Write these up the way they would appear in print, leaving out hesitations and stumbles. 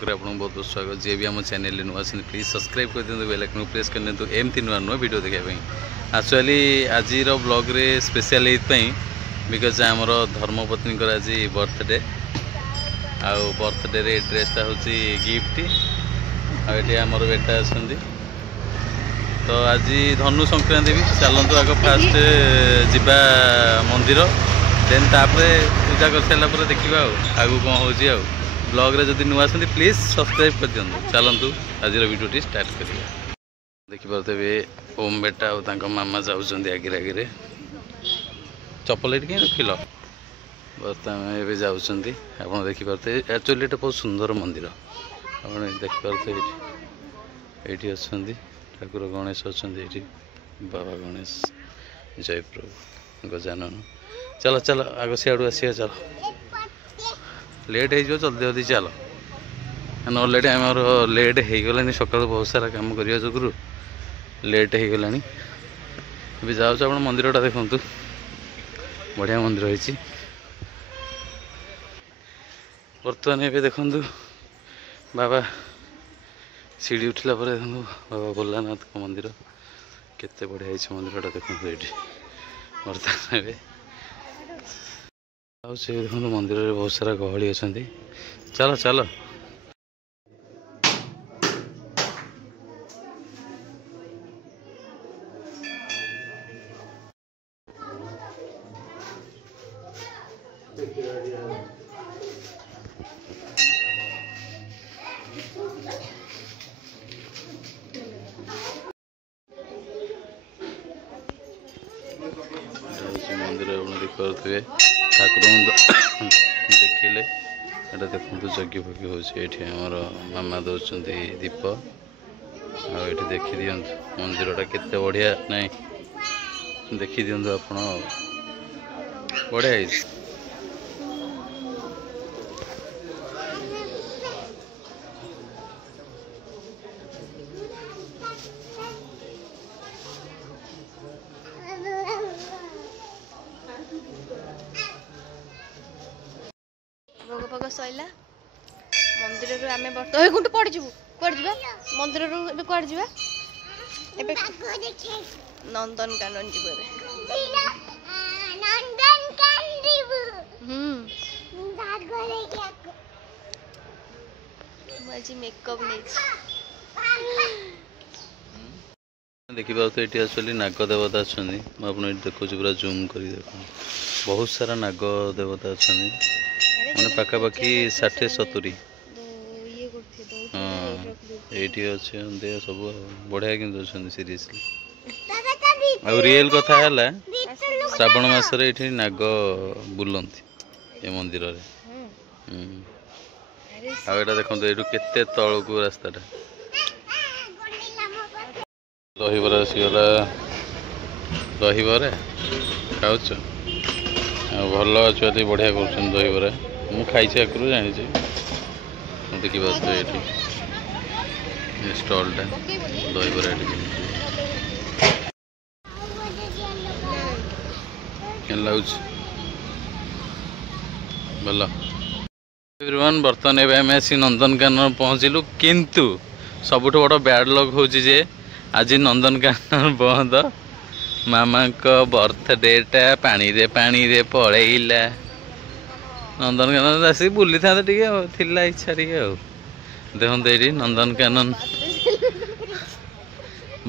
Blog रे आपको बहुत बहुत स्वागत। जी भी आम चैनल नुआ प्लीज सब्सक्राइब कर दिखाँ, बेल आइकन प्रेस कर दिखाँ एमती नुआ नुआ वीडियो देखा। एक्चुअली आज ब्लॉग रे स्पेशल ये बिकज आमर धर्मपत्नी आज बर्थडे आउ बर्थडे रे ड्रेसटा हूँ गिफ्ट आम बेटा अच्छा। तो आज धनु संक्रांति भी चलतु आग फास्ट जीवा मंदिर देन तापर पूजा कर सारापर देखा आगू कौन हो ब्लॉग रे जदि नुआ आसती प्लीज सब्सक्राइब कर दिखाँ। चलतु आज वीडियो स्टार्ट करिए। देखिपे ओम बेटा और मामा जाऊँ आगे आगे चप्पल ये कहीं रखिल बर्तमान एवं जाऊँ आप देखिपे। एक्चुअली ये बहुत सुंदर मंदिर आप देखिपे ये अच्छा ठाकुर गणेश अच्छा बाबा गणेश जय प्रभु गजानन। चलो चलो आग सियाड़ू आसिया चलो लेट हो जल्दी जल्दी चल अलरेडी आम लेट हो गला सकाल बहुत सारा कम करने जो लेट हो गला। अभी जाऊँ आप मंदिरटा देखूँ बढ़िया मंदिर होती बर्तमान ये देखूँ बाबा सीढ़ी उठला पर देखूँ बाबा भोलानाथ मंदिर केते बढ़िया है मंदिरटा देखूँ ये बर्तमान से देखो मंदिर में बहुत सारा गहली अच्छा। चलो चलो मंदिर देखिए ठाकुर देखिले एटा देखो यज्ञ फज्ञ होमर मामा दौरान दीप आठ देखी दिंतु मंदिरटा केते बढ़िया नहीं देखी दिंतु आप बढ़िया भोग भोग सैला मंदिर आम बर्तमान पड़ी जीवु कौन जा मंदिर कौन जा नंदनकानन जीव आज मेकअप देखिए ये एक्चुअली नाग देवता अच्छा मुझे देखो पूरा जूम कर देख बहुत सारा नाग देवता अच्छा मैंने पाखापाखि 60-70 हाँ ये अच्छे सब बढ़िया कि सीरीयसली आ रियल कथा है श्रावण मासरे ये नाग बुलती ये मंदिर आटा देखो ये केते तल को रास्ताटा दहीबरा आसीगला दहीबरा खाऊच भल अच्छे बढ़िया कर दहीबरा मु खाई आगु जानी देखिए ये स्टॉलटा दहीबरा लगुच भल एवरीवन। बर्तमान एवं आम आसी नंदनकानन पहुँचलु किंतु सबुठ बड़ बैड लक हूँ जे आज नंदनकानन बंद मामा बर्थडेटा पानी रे पलैला नंदनकानन आस बुली था इच्छा टे देखते ये नंदनकानन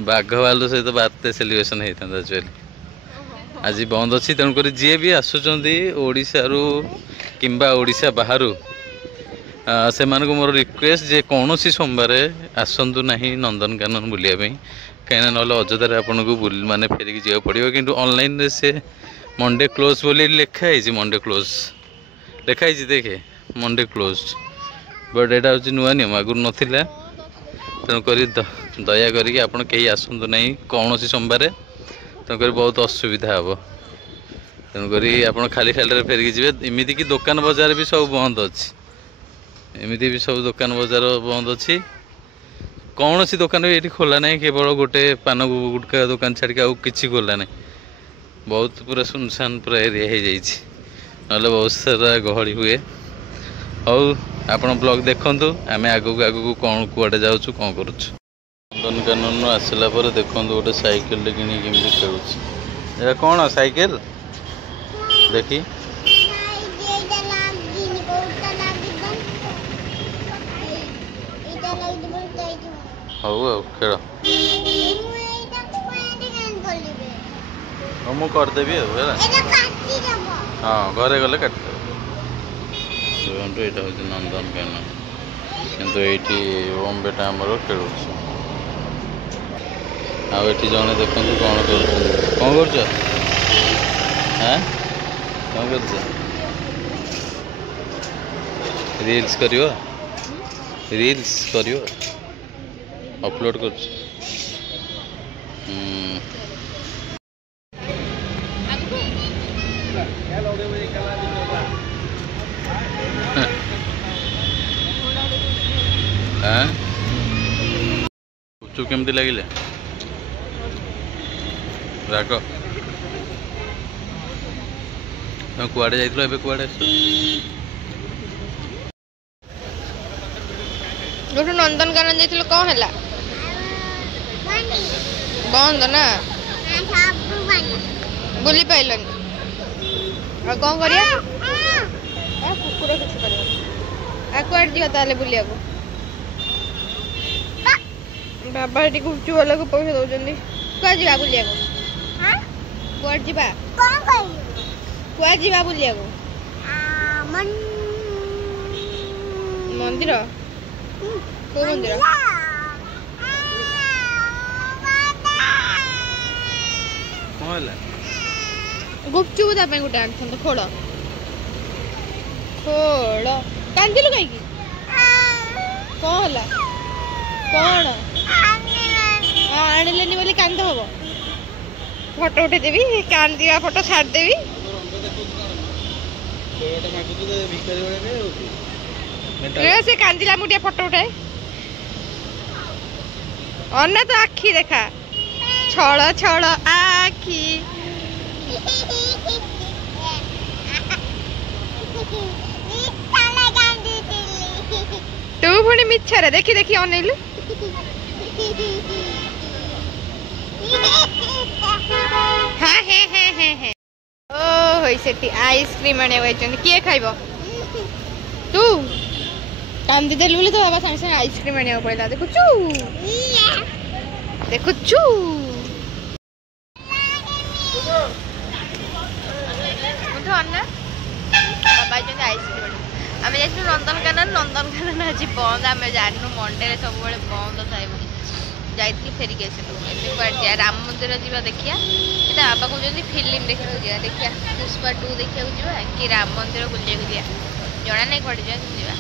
बाघ भालू सहित बार्थ सेलिब्रेशन होता एक्चुअली आज बंद अच्छी तेणुक जी भी आसुचारू किंबा ओडिशा बाहर से मोर रिक्वेस्ट जे कौन सी सोमवार आसतु ना नंदनकानन बुलाया कहीं ना अଯୋଧ୍ୟାରେ आपको माने फेरिक जा पड़ो कि ऑनलाइन से मंडे क्लोज बोली लिखाई मंडे क्लोज लिखाई देखे मंडे क्लोज बट यहाँ हूँ नुआ नियम आगुरी नाला तेणुक दया करी आपड़ कहीं आसतु ना कौन सी सोमवार तेणुक बहुत असुविधा हे तेणुक आप खाली खाली फेरिक जी एमती कि दुकान बजार भी सब बंद अच्छी एमती भी सब दुकान बजार बंद अच्छी कौन सी दुकान भी ये खोला ना केवल गोटे पान गुटका दुकान छाड़ी आउ कि खोला ना बहुत पूरा सुनसान पूरा एरिया हो जाए बहुत सारा गहली हुए। और ଆପଣ ବ୍ଲଗ ଦେଖନ୍ତୁ ଆମେ ଆଗକୁ ଆଗକୁ କ'ଣ କୁଆଡ଼େ ଯାଉଛୁ କ'ଣ କରୁଛୁ। ନନ୍ଦନକାନନରୁ ଆସିଲା ପରେ ଦେଖନ୍ତୁ ଗୋଟେ ସାଇକେଲଟେ କିଣିକି କେମିତି ଖେଳୁଛି। ଏଇଟା କ'ଣ ସାଇକେଲ ଦେଖି ହଉ ଆଉ ଖେଳ ହଉ ମୁଁ କରିଦେବି ଆଉ ହେଲା। ହଁ ଘରେ ଗଲେ କାଟିଦେବ। ଦେଖନ୍ତୁ ଏଇଟା ହେଉଛି ନନ୍ଦନକାନନ କିନ୍ତୁ ଏଇଠି ବମ୍ବେଟା ଆମର ଖେଳୁଛି। ଆଉ ଏଠି ଜଣେ ଦେଖନ୍ତୁ କ'ଣ କରୁଛନ୍ତି। କ'ଣ କରୁଛ? ହାଁ କ'ଣ କରୁଛ? ରିଲ୍ସ କରିବ? ରିଲ୍ସ କରିବ? ଅପଲୋଡ଼ କରୁଛି। ଗୁପଚୁପ କେମିତି ଲାଗିଲା? ରାଗ? ତମେ କୁଆଡ଼େ ଯାଇଥିଲ ଏବେ କୁଆଡ଼େ ଆସିଛ? ଯୋଉଠୁ ନନ୍ଦନକାନନ ଯାଇଥିଲ କ'ଣ ହେଲା? ବନ୍ଦ ନା ବୁଲି ପାଇଲନି ଆଉ କ'ଣ କରିବା? କୁକୁର କିଛି କରିବନି। ଆଉ କୁଆଡ଼େ ଯିବା ତାହେଲେ ବୁଲିବାକୁ? ବାବା ଏଠି ଗୁପଚୁପ ବାଲାକୁ ପଇସା ଦଉଛନ୍ତି। କୁଆଡ଼େ ଯିବା ବୁଲିବାକୁ? କୁଆଡ଼େ ଯିବା? କୁଆଡ଼େ ଯିବା ବୁଲିବାକୁ? ମନ୍ଦିର? କୋଉ ମନ୍ଦିର? କ'ଣ ହେଲା? ଗୁପଚୁପ ତା ପାଇଁ ଗୋଟେ ଆଣିଥାନ୍ତ। ଖୋଳ ଖୋଳ। କାନ୍ଦିଲୁ କାହିଁକି? କ'ଣ ହେଲା? କ'ଣ ଆଣିଲେନି ବୋଲି କାନ୍ଦ ହବ? ଫଟୋ ଉଠେଇଦେବି। କାନ୍ଦିବା ଫଟୋ ଛାଡ଼ିଦେବି। ସେ କାନ୍ଦିଲା ମୁଁ ଟିକେ ଫଟୋ ଉଠାଏ। ଅନା ତ ଆଖି ଦେଖା ଛଳ ଛଳ ଆଖି। ତୁ ପୁଣି ମିଛରେ ଦେଖି ଦେଖି ଅନେଇଲୁ। ସେଠି ଆଇସ୍କ୍ରିମ ଆଣିବାକୁ ଯାଇଛନ୍ତି। କିଏ ଖାଇବ? ତୁ କାନ୍ଦିଦେଲୁ ବୋଲି ତ ବାବା ସାଙ୍ଗେ ସାଙ୍ଗେ ଆଇସ୍କ୍ରିମ ଆଣିବାକୁ ପଡ଼ିଲା। ଦେଖୁଛୁ ଦେଖୁଛୁ। ବାବା ଯାଇଛନ୍ତି ଆଇସ୍କ୍ରିମ ଆଣି। ଆମେ ଯାଇଥିଲୁ ନନ୍ଦନକାନନ। ନନ୍ଦନକାନନ ଆଜି ବନ୍ଦ। ଆମେ ଜାଣିନୁ ମଣ୍ଡେରେ ସବୁବେଳେ ବନ୍ଦ ଥାଏ ବୋଲି ଯାଇଥିଲୁ ଫେରିକି ଆସିଲୁ। ଏବେ କୁଆଡ଼େ ଯିବା? ରାମ ମନ୍ଦିର ଯିବା ଦେଖିବା। ଏଇଟା ବାବା କହୁଛନ୍ତି ଫିଲ୍ମ ଦେଖିବାକୁ ଯିବା। ଦେଖିବା ପୁଷ୍ପା 2 ଦେଖିବାକୁ ଯିବା କି ରାମ ମନ୍ଦିର ବୁଲିବାକୁ ଯିବା। ଜଣା ନାହିଁ କୁଆଡ଼େ ଯିବା କିନ୍ତୁ ଯିବା।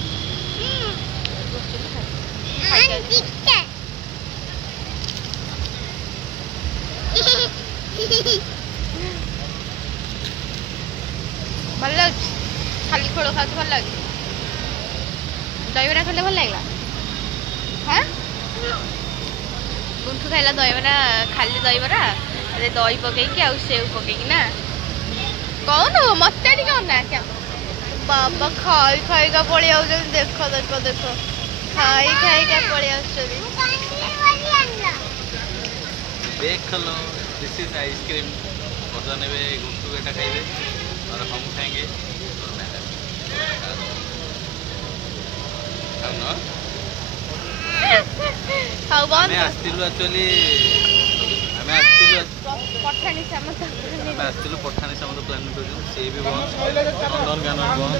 ଭଲ ଲାଗୁଛି? ଖାଲି ଖୋଳ ଖାଉଛୁ ଭଲ ଲାଗୁଛି? ଦହିବରା ଖାଇଲେ ଭଲ ଲାଗିଲା? ହଁ ଗୁଣ୍ଠୁ ଖାଇଲା ଦହିବରା। ଖାଲି ଦହିବରା ଦହି ପକେଇକି ଆଉ ସେଉ ପକେଇକି ନା। କହୁନୁ ମତେ ଟିକେ ଅନା। ବାବା ଖାଇ ଖାଇକା ପଳେଇ ଆଉଛନ୍ତି। ଦେଖ ଦେଖ ଦେଖ ଖାଇ ଖାଇକା ପଳେଇ ଆସୁଛନ୍ତି। देखलो दिस इज आइसक्रीम। मजा नेबे गुंटू बेटा खाइबे और हम खाएंगे और मैडम हम न हाउ बन हमें आस्तिलु एक्चुअली हमें आस्तिलु पठानी सामंत हमें आस्तिलु पठानी सामंत प्लान करू से भी बन नंदनकानन बन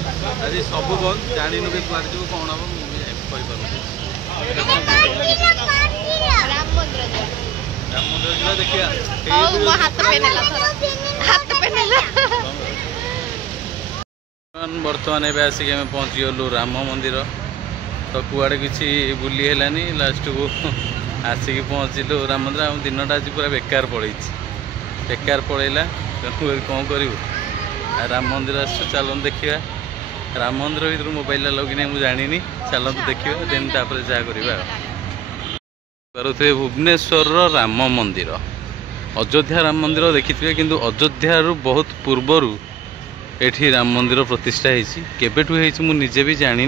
आज सब बन जानिनु के कुआर जो कोन हम कहि पारु। राम मंदिर जिला देखिया हाथ पे नेला बर्तमान एवं आसिक आम पहुँची गलु राम मंदिर। तो कुआड़े किसी बुली है लास्ट को आसिक पहुँचलु राम मंदिर। आम दिनटा आज पूरा बेकार पड़े बेकार पड़ेगा कौन करूँ। राम मंदिर आस चलन देखा राम मंदिर भर मोबाइल लगे मुझे जानी चलत देखा देन तापर जहाँ करवा। भुवनेश्वर राम मंदिर अयोध्या राम मंदिर देखिथे किंतु अयोध्या बहुत पूर्वर एठी राम मंदिर प्रतिष्ठा होती केबेठू होती मुझे भी जानी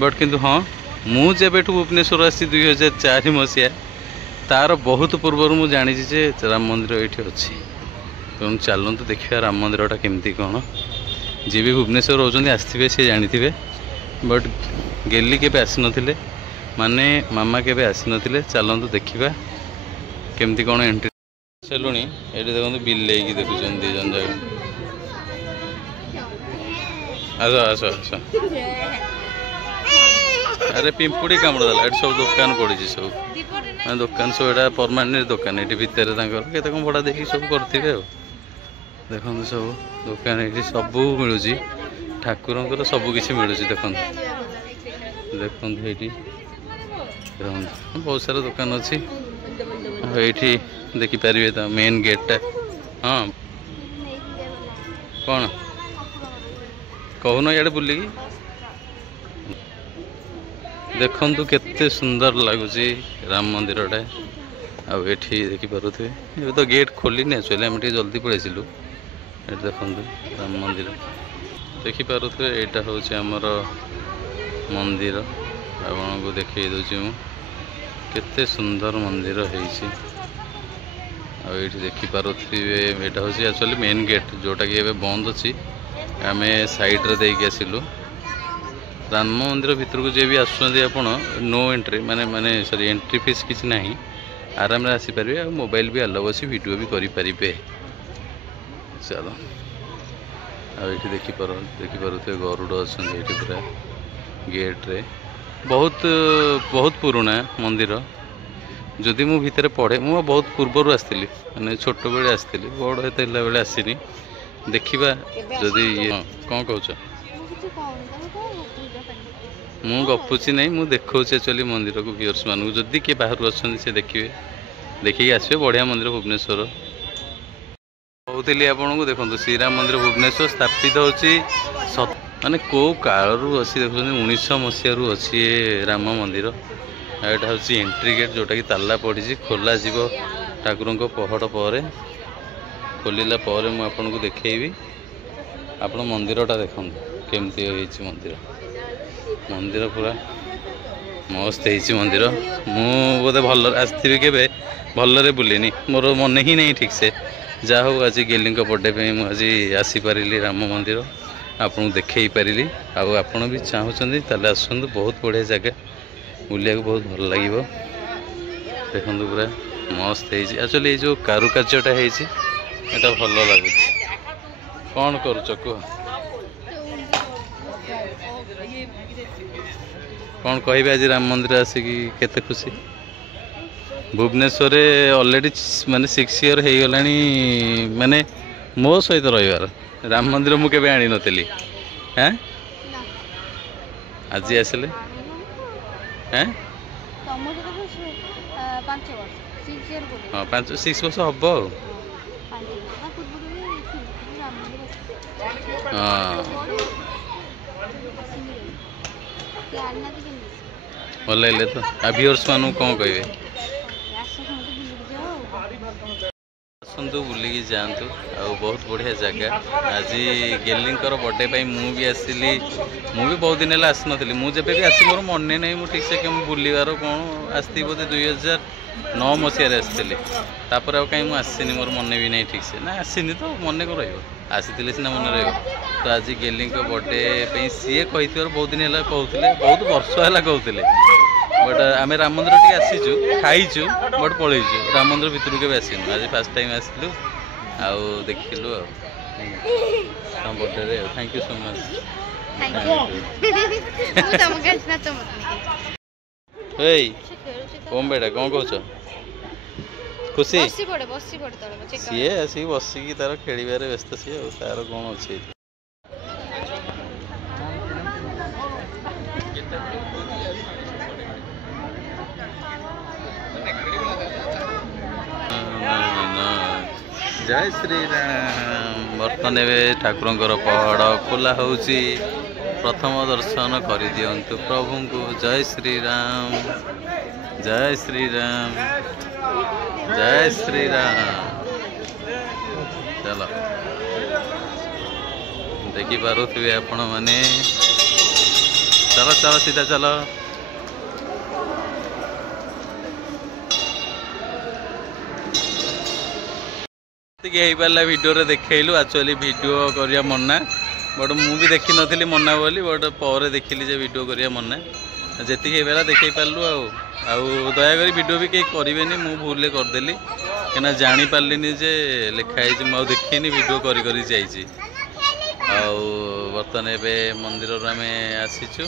बट किंतु हाँ मु जेबेठू भुवनेश्वर आसी 2004 मसीहा तार बहुत पूर्वर मु जानी जे राम मंदिर ये अच्छी तेणु चलतु देखिए राम मंदिरटा केमती कौन जी भी भुवनेश्वर रोचे आसवे सी जानी बट गेली के आसी नथिले माने मामा के आसी नथिले चलतु देखा केमती कौन एंट्री चलुनी ये देखो बिल्ले की देखुं दी जन जाक आस आस आस अरे पिंपुड़ी कामड़ देला सब दुकान पड़ी सब दुकान सब एटा परमानेंट दुकान ये भितर के भड़ा देखिए सब करते देखो सब दुकान ये सब मिलूँ ठाकुर सब किसी मिलूँ देखो देखो ये बहुत सारा दुकान अच्छी ये देखिपारे तो मेन गेटा हाँ कौन कहून इे बुलिकी देखु केते सुंदर लगुच राम मंदिरटा आए देखिपे ये तो गेट खोलनी एक्चुअली आम जल्दी पलैलु ये देखु राम मंदिर देखिपे यहाँ हूँ आमर मंदिर आपन को देखी दूसरी केते सुंदर मंदिर होती देखिपे यहाँ हूँ एक्चुअली मेन गेट जोटा कि बंद अच्छी आम सैड्रे देकी आसिलु राम मंदिर भितर को जे भी आसुन नो एंट्री माने माने सॉरी एंट्री फीस किसी ना आराम आसीपारे आ मोबाइल भी अलाउ अच्छी वीडियो भी करें चलो आठी देखिपे गरुड़ अच्छा पूरा गेट्रे बहुत बहुत पुराना मंदिर जदि मु भितर पढ़े मु बहुत पूर्वर आसती मैंने छोट बेले आसती बड़ एत बेले आसनी देखा जदि कौन कौच मु गपुची नहीं मु देखा एक्चुअली मंदिर को व्यूअर्स मान जदि किए बाहर अच्छा से देखिए देखिए आसवे बढ़िया मंदिर भुवनेश्वर कहती आपन को देखो श्रीराम मंदिर भुवनेश्वर स्थापित होची माने कौ कालू अच्छी देखुं 1900 मसीह अच्छी राम मंदिर यहाँ हूँ एंट्री गेट जोटा कि ताला पड़ी खोला जीव ठाकुर पहड़ पर खोलला मुझे को देखी आप मंदिरटा देखो केमती मंदिर मंदिर पूरा मस्त है मंदिर मु बोधे भल आसती के भलरे बुलिनी मोर मन ही नहीं ठीक से जहाँ हो आज गेली बर्थडे पे मुझे आसीपारि राम मंदिर आपको देखई पारि आपड़ भी चाहूँगी ताले आसतु बहुत बढ़िया जगह बुलिया बहुत भल लगे देखो पूरा मस्त है एक्चुअली ये जो कारुकार्यटा है भल लगुच कौन करुच कह कौन कह आज राम मंदिर आसिकी केते खुशी भुवनेश्वर ऑलरेडी माने 6 ईयर हो गला माने मो सहित रहीबार राम मंदिर मुझे आनी नी हाँ आज आसिले हाँ 6 वर्ष हम हाँ भल लगे तो आ व्यूअर्स मान कौन कहे आसतु बुलिकी जातु आ बहुत बढ़िया जगह आज गेलींकर बर्थडे पे भी आसली भी बहुत दिन है आसी नी मुझे भी आसी मोर मन नहीं मुझे ठीक से कम बुलवार कौन आसती बोधे 2009 मसीह आसती तापर कहीं आसनी मोर मन भी नहीं ठीक से ना आसनी तो मन को रही सीना मन रही तो आज गेली बर्थडे पे सी कही बहुत दिन है कहते बहुत वर्ष है कहते बट आम राम मंदिर टी आसीचु खाईचु बट पलैचु राम मंदिर भितर के आसनु आज फर्स्ट टाइम आसलु आउ देखिलु birthday thank you so much Om बेटा कौन कौच खुशी सी आसिक बसिकी तार खेल व्यस्त सी तार कौन अच्छे जय श्री राम बर्तमान ठाकुर पहाड़ खोला हो प्रथम दर्शन कर दिंतु प्रभु को जय श्री राम जय श्री राम जय श्री राम चलो देखिपे आपण मैंने चलो चलो सीधा चलो। पारा भिडियो देखलु एक्चुअली वीडियो करिया मना बट मु भी देखी नथिली मना बोली बट पर देखिली जे वीडियो करिया मना जी पारा देख पार्लु दयाक वीडियो भी कहीं करेनि मु भूल करदेली कहीं जानी पार्लिनी जे लिखाई मुझे देखनी वीडियो करी जाइए। बर्तमान ए मंदिर आम आसीचु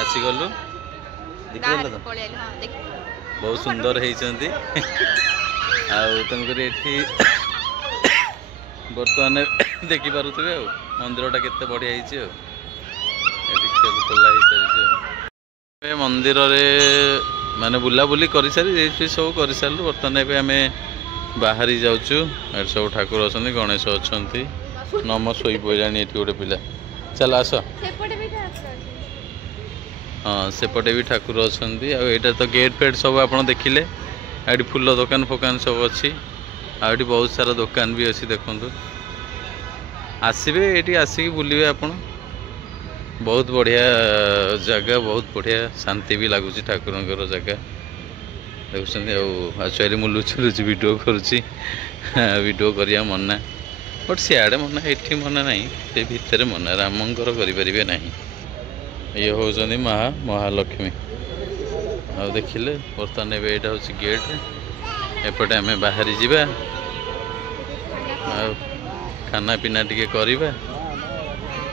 आसीगलु देखल तो बहुत सुंदर होती तेणुक बर्तमान देखी पारे मंदिरटा केते बढ़िया खोला सारी मंदिर माने बुलाबुली कर सारी सब कर सारू। बर्तमान ए आम बाहरी जाऊँ सब ठाकुर अच्छा गणेश अच्छा नम शोई पड़ा ये गोटे पिला चल आस हाँ सेपटे भी ठाकुर अच्छा आईटा तो गेट फेट सब आप देखिले ये फूल दुकान फोकान सब अच्छी आठ बहुत सारा दुकान भी अच्छी देखु आसबे ये आसिक बुलिए आप बहुत बढ़िया जगह बहुत बढ़िया शांति भी लगुच ठाकुर जगह देखुं एक्चुअली मुझे लुचि लुचि वीडियो करुँची वीडियो करिया मना बट सियाड़े मना ये मना ना से भितर मना रामंकर करें ना ये हूँ महालक्ष्मी आ देखिले बर्तमान यहाँ हूँ गेट एपटे आम बाहरी जावा खाना पीना टिके करवा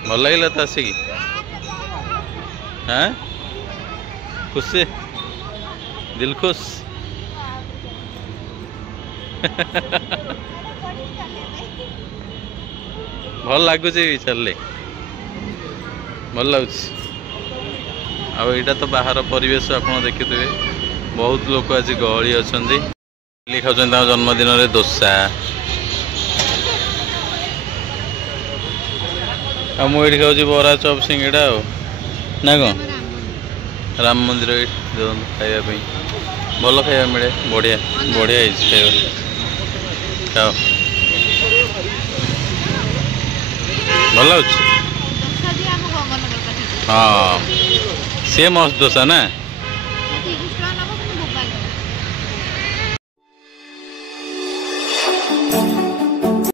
भल लगे तो आसिक हाँ खुशी दिल खुश भल लगुच चलले भल लगुच आईटा तो बाहर परिवेश आप देखिए बहुत लोग आज गहली अच्छा खाऊँ जन्मदिन में दोसा मुझे खाऊँ बरा चप सिंगड़ा ना कौन राम मंदिर खावाई भल खाया मिले बढ़िया बढ़िया खाओ भल लगे हाँ सी मस्त दोसा ना